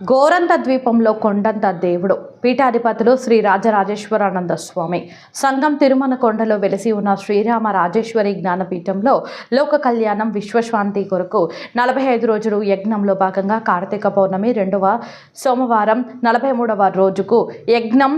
గోరంత ద్వీపంలో కొండంత దేవుడు పీఠాధిపతులు శ్రీ రాజరాజేశ్వరానంద స్వామి సంఘం తిరుమల కొండలో వెలిసి ఉన్న శ్రీరామ రాజేశ్వరి జ్ఞానపీఠంలో లోక కళ్యాణం విశ్వశాంతి కొరకు 45 రోజులు యజ్ఞంలో భాగంగా కార్తీక పౌర్ణమి 2వ సోమవారం 43వ రోజుకు యజ్ఞం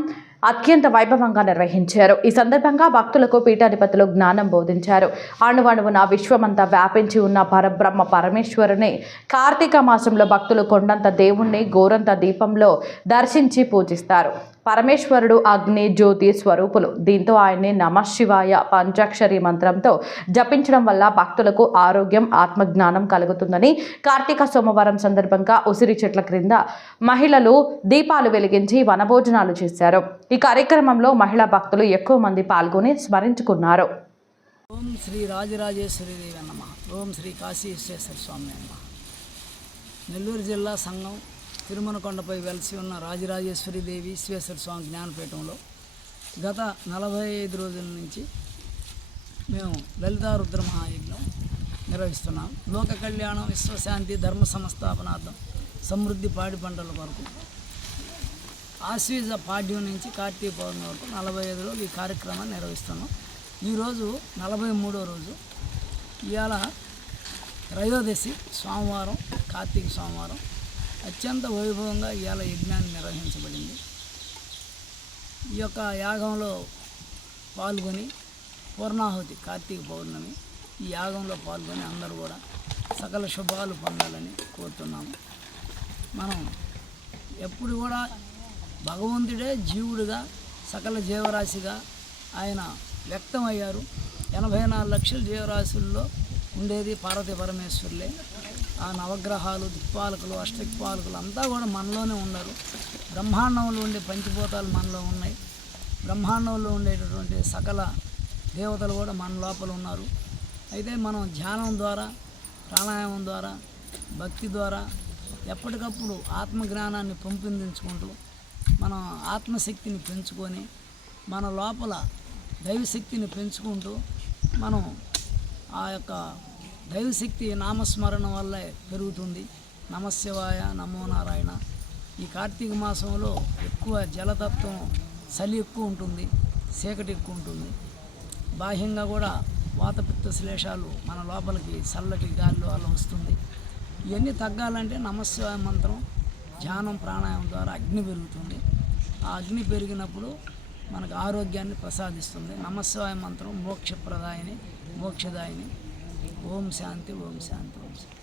అత్యంత వైభవంగా నిర్వహించారు. ఈ సందర్భంగా భక్తులకు పీఠాధిపతులు జ్ఞానం బోధించారు. అణువణువున విశ్వమంతా వ్యాపించి ఉన్న పరబ్రహ్మ పరమేశ్వరుని కార్తీక మాసంలో భక్తులు కొండంత దేవుణ్ణి గోరంత దీపంలో దర్శించి పూజిస్తారు. పరమేశ్వరుడు అగ్ని జ్యోతి స్వరూపులు. దీంతో ఆయన్ని నమఃశివాయ పంచాక్షరి మంత్రంతో జపించడం వల్ల భక్తులకు ఆరోగ్యం ఆత్మజ్ఞానం కలుగుతుందని కార్తీక సోమవారం సందర్భంగా ఉసిరి చెట్ల క్రింద మహిళలు దీపాలు వెలిగించి వనభోజనాలు చేశారు. ఈ కార్యక్రమంలో మహిళా భక్తులు ఎక్కువ మంది పాల్గొని స్మరించుకున్నారు. ఓం శ్రీ రాజరాజేశ్వరి దేవి నమః. ఓం శ్రీ కాశీ విశ్వేశ్వర స్వామి నమః. నెల్లూరు జిల్లా సంఘం తిరుమల కొండపై వెలిసి ఉన్న రాజరాజేశ్వరి దేవి విశ్వేశ్వర స్వామి జ్ఞానపీఠంలో గత 45 రోజుల నుంచి మేము లలితా రుద్ర మహాయజ్ఞం నిర్వహిస్తున్నాం. లోక కళ్యాణం విశ్వశాంతి ధర్మ సంస్థాపనార్థం సమృద్ధి పాడి పంటల కొరకు ఆశ్వీజ పాడ్యం నుంచి కార్తీక పౌర్ణమి వరకు 45 రోజులు ఈ కార్యక్రమాన్ని నిర్వహిస్తున్నాం. ఈరోజు 43వ రోజు. ఇవాళ త్రయోదశి సోమవారం, కార్తీక సోమవారం. అత్యంత వైభవంగా ఇవాళ యజ్ఞాన్ని నిర్వహించబడింది. ఈ యొక్క యాగంలో పాల్గొని పూర్ణాహుతి కార్తీక పౌర్ణమి ఈ యాగంలో పాల్గొని అందరూ కూడా సకల శుభాలు పొందాలని కోరుతున్నాము. మనం ఎప్పుడు కూడా భగవంతుడే జీవుడిగా సకల జీవరాశిగా ఆయన వ్యక్తమయ్యారు. 84 లక్షల జీవరాశుల్లో ఉండేది పార్వతీ పరమేశ్వరులే. ఆ నవగ్రహాలు దిక్పాలకులు అష్టదిక్పాలకులు అంతా కూడా మనలోనే ఉన్నారు. బ్రహ్మాండంలో ఉండే పంచభూతాలు మనలో ఉన్నాయి. బ్రహ్మాండంలో ఉండేటటువంటి సకల దేవతలు కూడా మన లోపల ఉన్నారు. అయితే మనం ధ్యానం ద్వారా ప్రాణాయామం ద్వారా భక్తి ద్వారా ఎప్పటికప్పుడు ఆత్మజ్ఞానాన్ని పెంపొందించుకుంటూ మనం ఆత్మశక్తిని పెంచుకొని మన లోపల దైవశక్తిని పెంచుకుంటూ మనం ఆ యొక్క దైవశక్తి నామస్మరణ వల్లే పెరుగుతుంది. నమశివాయ నమో నారాయణ. ఈ కార్తీక మాసంలో ఎక్కువ జలతత్వం చలి ఎక్కువ ఉంటుంది, చీకటి ఎక్కువ ఉంటుంది. బాహ్యంగా కూడా వాతపిత్త శ్లేషాలు మన లోపలికి చల్లటి గాలిలో అలా వస్తుంది. ఇవన్నీ తగ్గాలంటే నమశివాయ మంత్రం ధ్యానం ప్రాణాయామం ద్వారా అగ్ని పెరుగుతుంది. ఆ అగ్ని పెరిగినప్పుడు మనకు ఆరోగ్యాన్ని ప్రసాదిస్తుంది. నమశివాయ మంత్రం మోక్షప్రదాయిని మోక్షదాయిని. ఓం శాంతి ఓం శాంతి ఓం శాంతి.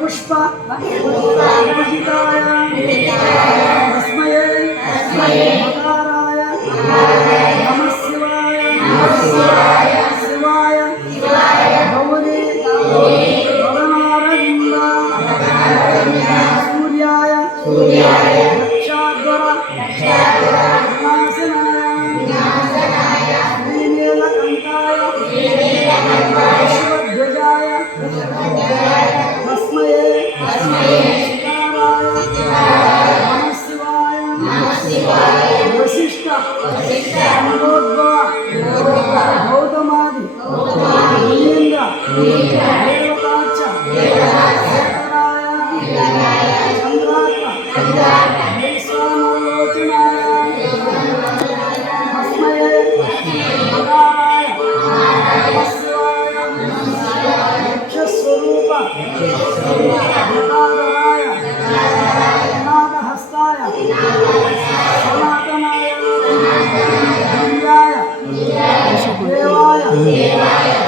పుష్ప శివాయ గౌరీ సూర్యాయ రక్షాధ్వర వినాశనాయ శ్రీనీలకంఠాయ శివధ్వజాయ తస్మయే నమఃశివాయ వశిష్ఠ గౌతమాది దేవతాచ దేవాయ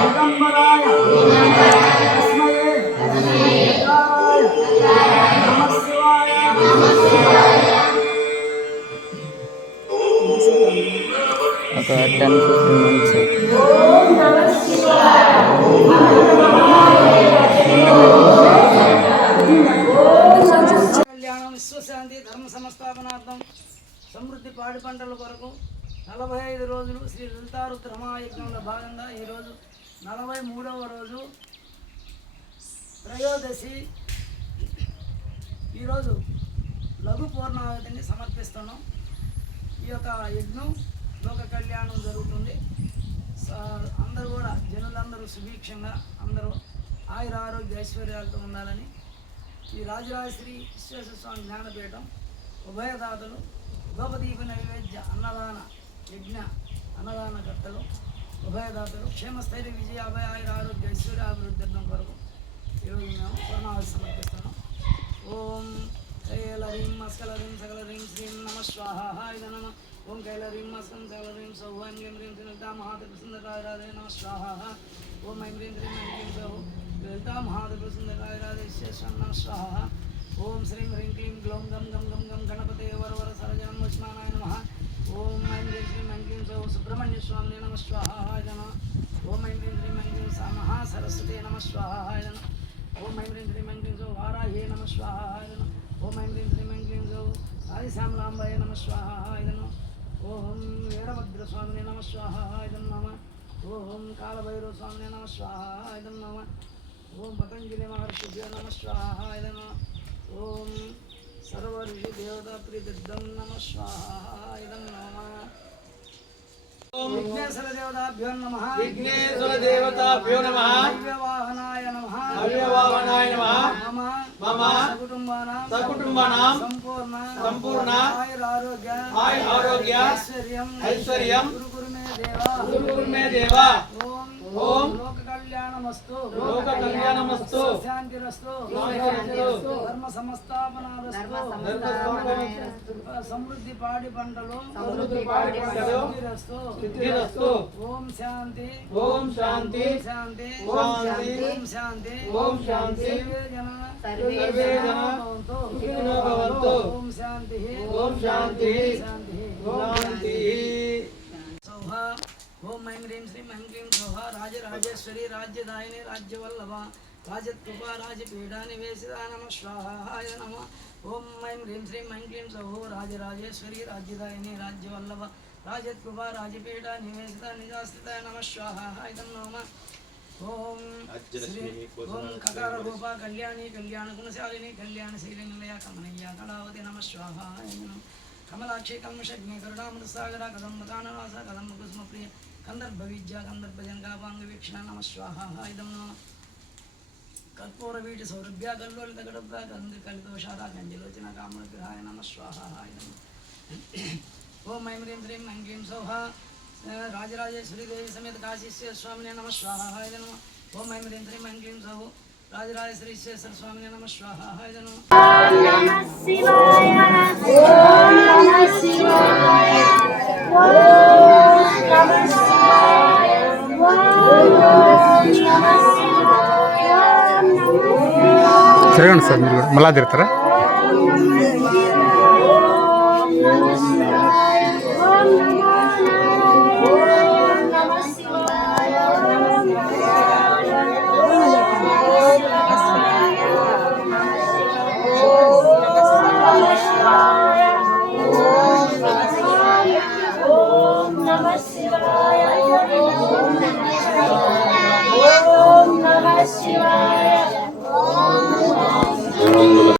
దిగంబరాయ ఒక 10-15 మంత్స్ కళ్యాణం విశ్వశాంతి ధర్మ సంస్థాపనార్థం సమృద్ధి పాడి పంటల కొరకు 45 రోజులు శ్రీ లలితారుద్ర మహాయజ్ఞంలో భాగంగా ఈరోజు 43వ రోజు త్రయోదశి. ఈరోజు లఘు పూర్ణావతిని సమర్పిస్తున్నాం. ఈ యొక్క యజ్ఞం లోక కళ్యాణం జరుగుతుంది. అందరూ కూడా జనులందరూ సుభిక్షంగా అందరూ ఆయుర ఆరోగ్య ఐశ్వర్యాలతో ఉండాలని ఈ రాజరాజశ్రీ విశ్వేశ్వర స్వామి జ్ఞానపీఠం ఉభయదాతలు గోపదీప నైవేద్య అన్నదాన యజ్ఞ అన్నదానకర్తలు ఉభయదాతలు క్షేమస్థైర్య విజయ అభయ ఆయుర ఆరోగ్య ఐశ్వర్య అభివృద్ధి కొరకు ఈరోజు మేము పూర్ణావతి సమర్పిస్తున్నాం. ఓం కైలరీం మస్కలరీం సకలరీం శ్రీం నమ స్వాహాయ నమ. ఓం కైలరీం మస్కం సకలరీం సౌహం హ్రీం హ్రీం శ్రీలలితా మహాత్రిపురసుందరాయ నమ స్వాహ. ఓం ఐం హ్రీం శ్రీం ఐం హ్రీం సౌ లలితా మహాత్రిపురసుందరాయ విశ్వేశ్వర నమ స్వాహ. ఓం శ్రీం హ్రీం క్లీం గ్లౌం గం గం గం గం గణపతే వరవర సరజనం ఉష్మానాయ నమః. ఓం ఐం హ్రీం శ్రీం ఐం క్లీం సౌ సుబ్రహ్మణ్య స్వామినే నమ స్వాహాయ నమ. ఓం ఐం హ్రీం శ్రీం ఐం క్లీం సా మహాసరస్వతే నమ స్వాహాయ నమ. ఓం ఐం హ్రీం శ్రీం ఐం క్లీం సౌ వారాహ్యే నమ స్వాహాయ నమ. ఓం ఐం హ్రీం శ్రీం ఐం క్లీం సౌ ఆదిశ్యామలాంబాయ నమ స్వాహాయ నమ. ఓం వీరభద్రస్వామినే నమ స్వాహాయ నమ. ఓం కాలభైరవ స్వామినే నమ స్వాహాయ నమ. ఓం పతంజలి మహర్షిభ్యో నమ స్వాహాయ నమ. ఓం సర్వ ఋషి దేవతా ప్రీతిర్దం నమ స్వాహాయ నమ. ఓం విఘ్నేశ్వర దేవతాభ్యో నమః. విఘ్నేశ్వర దేవతాభ్యో నమః. అవ్యవాహనాయ నమః. అవ్యవాహనాయ నమః. మమ సకుటుంబానాం సంపూర్ణ ఆయురారోగ్య ఐశ్వర్యం గురు మే దేవ. ఓం లోక కళ్యాణమస్తు. లోక కళ్యాణమస్తు. శాంతిరస్తు. ధర్మ సంస్థాపనారస్తు. సమృద్ధి పాడి పంటలు సిద్ధిరస్తు. ఓం శాంతి. ఓం శాంతి. శాంతి. ఓం శాంతి. ఓం శాంతి. ఓం శాంతి. సర్వే జన సుఖినో భవంతు. ఓం శాంతి. ఓం శాంతి. శాంతి. శాంతి. సౌహ. ఓం ఐం హ్రీం శ్రీం ఐం క్లీం సౌహ రాజరాజేశ్వరి రాజ్యదాయిని రాజ్యవల్లభ రాజత్కృపా రాజపీఠా నివేశిత నమ స్వాహాయ నమ. ఓం ఐం హ్రీం శ్రీం ఐం క్లీం సౌహ రాజరాజేశ్వరి రాజ్యదాయిని రాజ్యవల్లభ రాజత్కృపా రాజపీఠా నివేశిత నిజాస్థిత నమ స్వాహాయ నమ. ఓం శ్రీ ఓం కకార రూప కళ్యాణి కళ్యాణ గుణశాలిని కళ్యాణశీలి నిలయ కమనయ్య కళావతి నమ స్వాహాయ నమ. కమలాక్షి కల్మషజ్ఞ కరుణామృతసాగర కదంబకానవాస కదంబ కుసుమప్రియ కందర్భ విద్య కందర్భజంగాపాంగ వీక్షణ నమ స్వాహాయ నమ. కర్పూర వీటి సౌరభ్య కల్లోలిత గడభ్య కంది కలిదోషార గంజలోచన కామగ్రహాయ నమ స్వాహాయ నమ. ఓం ఐం హ్రీం శ్రీం ఐం క్లీం సౌహ రాజరాజేశ్వరి దేవి సమేత కాశీశ్వర స్వామినే నమ స్వాహాయ నమ. ఓం ఐం హ్రీం శ్రీం ఐం క్లీం సౌ రాజరాజేశ్వరి విశ్వేశ్వర స్వామినే నమ స్వాహాయ నమ. తిరగండి సార్, మీరు కూడా మళ్ళా తిరుగుతారా? Shiva.